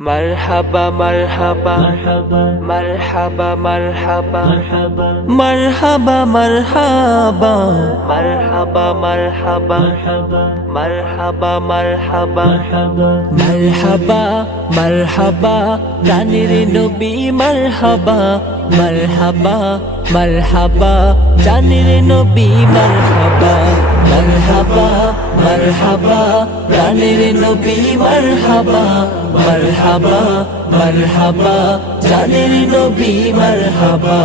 مرحبا مرحبا مرحبا مرحبا مرحبا مرحبا مرحبا مرحبا مرحبا مرحبا مرحبا مرحبا প্রাণের নবী মারহাবা মারহাবা মারহাবা প্রাণের নবী মারহাবা মারহাবা মারহাবা প্রাণের নবী মারহাবা মারহাবা মারহাবা জানের নবী মারহাবা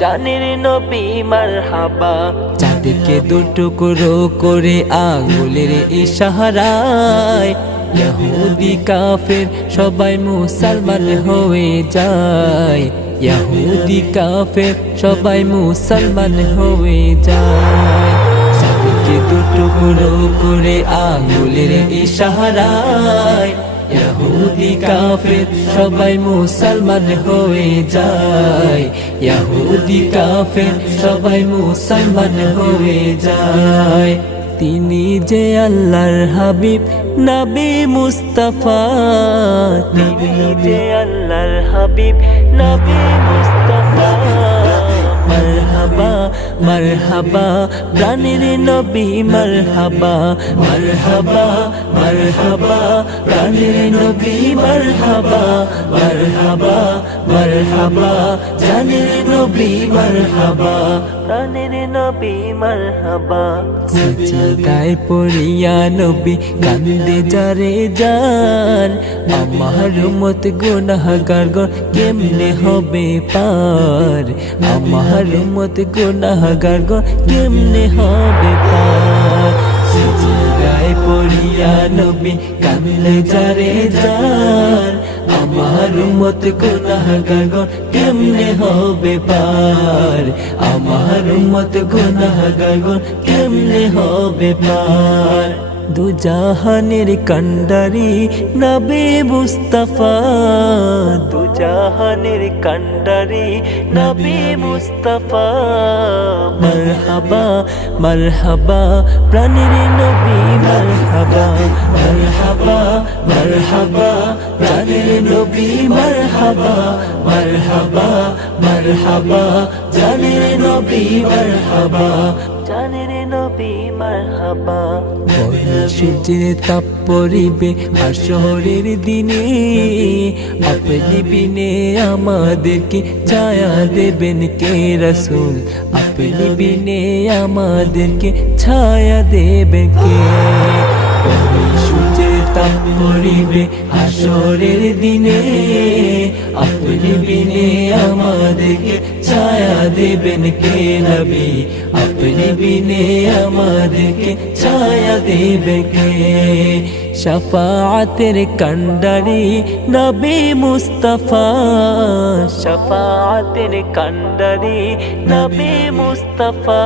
জানের নবী মারহাবা চাঁদকে দুটুকরো করে আঙ্গুলের ইশারায় ইহুদি কাফের সবাই মুসলমান হয়ে যায় ইহুদি কাফের সবাই মুসলমান হয়ে যায় চাঁদকে দুটুকরো করে আঙ্গুলের ইশারায় ইহুদি কাফের সবাই মুসলমান হয়ে যায় ইহুদি কাফের সবাই মুসলমান হয়ে যায় তিনি যে আল্লাহর হাবিব নবী মুস্তাফা তিনি যে আল্লাহর হাবিব নবী মুস্তাফা মারহাবা মারহাবা প্রাণের নবী মারহাবা মারহাবা মারহাবা প্রাণের নবী মারহাবা মারহাবা মারহাবা জানের নবী মারহাবা প্রাণের নবী মারহাবা সিজদায় পড়িয়া নবী কান্দে যারে যার আমার উম্মত গুনাহগার গণ কেমনে হবে পার আমার উম্মত গুনাহগার গণ কেমনে হবে পার সিজদায় পড়িয়া নবী কান্দে যারে যার আমার উম্মত গুনাহগার গণ কেমনে হবে পার আমার উম্মত গুনাহগার গণ কেমনে হবে পার দু জাহানের কান্ডারি নবী মুস্তাফা দু জাহানের কান্ডারি নবী মুস্তাফা মারহাবা মারহাবা প্রাণের নবী মারহাবা মারহাবা মারহাবা প্রাণের নবী মারহাবা মারহাবা মারহাবা জানের নবী মারহাবা জানের নবী মারহাবা সূর্যের তাপ পড়িবে হাসরের দিনে আপনি বিনে আমাদেরকে ছায়া দেবেন কে রাসূল আপনি বিনে আমাদেরকে ছায়া দেবেন কে সূর্যের তাপ পড়িবে হাসরের দিনে আপনি বিনে আমাদেরকে ছায়া দেবেন কে নবী আপনি বিনে আমাদেরকে ছায়া দেবে কে শাফাআতের কান্ডারি নবী মুস্তাফা শাফাআতের কান্ডারি নবী মুস্তাফা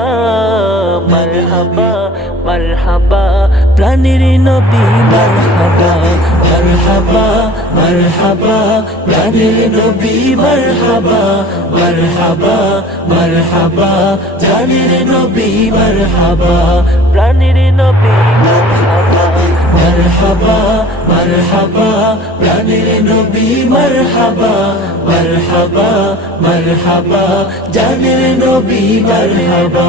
মারহাবা মারহাবা প্রাণের নবী মারহাবা মারহাবা মারহাবা প্রাণের নবী মারহাবা মারহাবা মারহাবা জানের নবী মারহাবা প্রাণের নবী মারহাবা মারহাবা মারহাবা প্রাণের নবী মারহাবা মারহাবা মারহাবা জানের নবী মারহাবা।